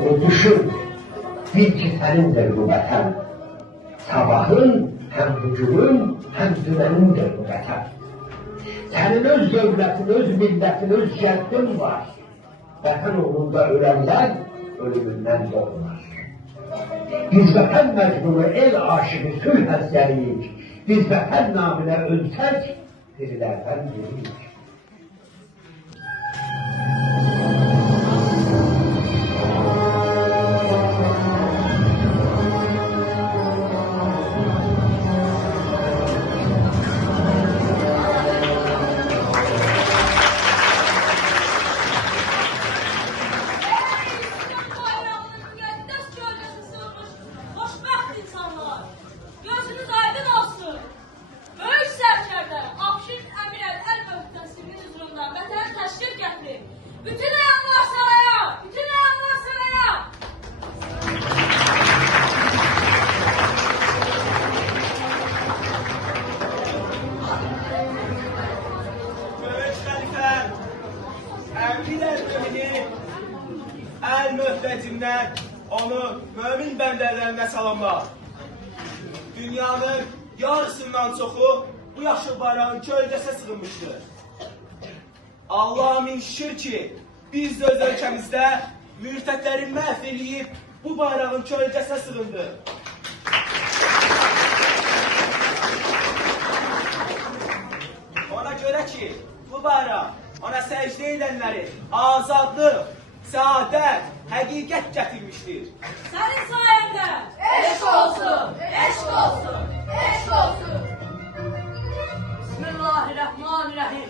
onu düşün. Bil ki senindir bu vatan. Sabahın hem bugünün hem dümenindir bu vatan. Senin öz devletin, öz milletin, öz cəddin var. Vatan uğrunda ölenler ölümünden doğmaz. Biz vatan mecburu el aşığı sülh həssəliyik. Biz vatan namına ölsək, dirilərdən diriyik. Bütün ayanlar saraya! Bütün ayanlar saraya! Böyük xəlifəm, əmir el-mümini, əl-mühtəcimdən onu mömin bəndələrinə salamlar. Dünyanın yarısından çoxu bu yaşıl bayrağın kölgəsə sığınmışdır. Allah'a min şükür ki, biz de öz ölkəmizdə mürtədləri məhv eləyib bu bayrağın kölgəsinə sığındı. Ona görə ki, bu bayraq ona səcdə edənləri azadlıq, səadət, həqiqət gətirmişdir. Senin sayende! Eşk olsun! Eşk olsun! Eşk olsun! Bismillahirrahmanirrahim.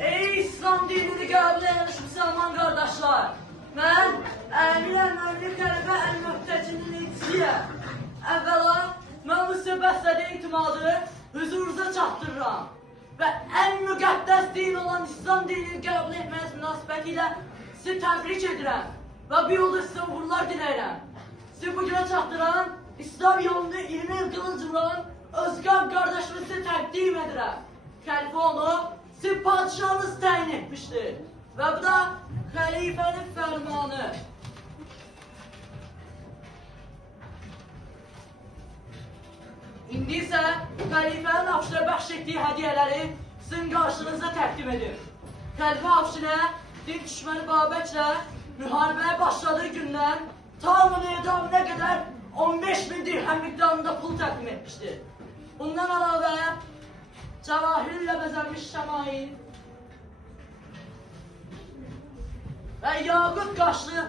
Ey İslam dinini qəbul etmiş Müslüman qardaşlar, mən Əmir Əmrli Xəlifə Əl-Mühtəcinin elçisiyəm. Əvvəla, mən bu sizə bəslədiyi itimadı hüzurunuza çatdırıram və ən müqəddəs din olan İslam dinini qəbul etməniz münasibəti ilə sizi təbrik edirəm və bu yolda sizə uğurlar diləyirəm. Sizi bu günə çatdıran İslam yolunu 20 il qılıncımla Özkan qardaşımı sizə təqdim edirəm. Xəlifə onu siz padişahınız təyin etmişdir və bu da xəlifənin fərmanı. İndi isə xəlifənin Afşinə bəxş etdiyi hədiyələri sizin qarşınıza təqdim edir. Xəlifə Afşinə din düşməni Babəklə müharibəyə başladığı gündən tamın edamına qədər 15.000 dirhəm miqdarında pul təqdim etmişdir. Bundan əlavə cəvahirlə bəzənmiş şəmail və yaqut qaşlı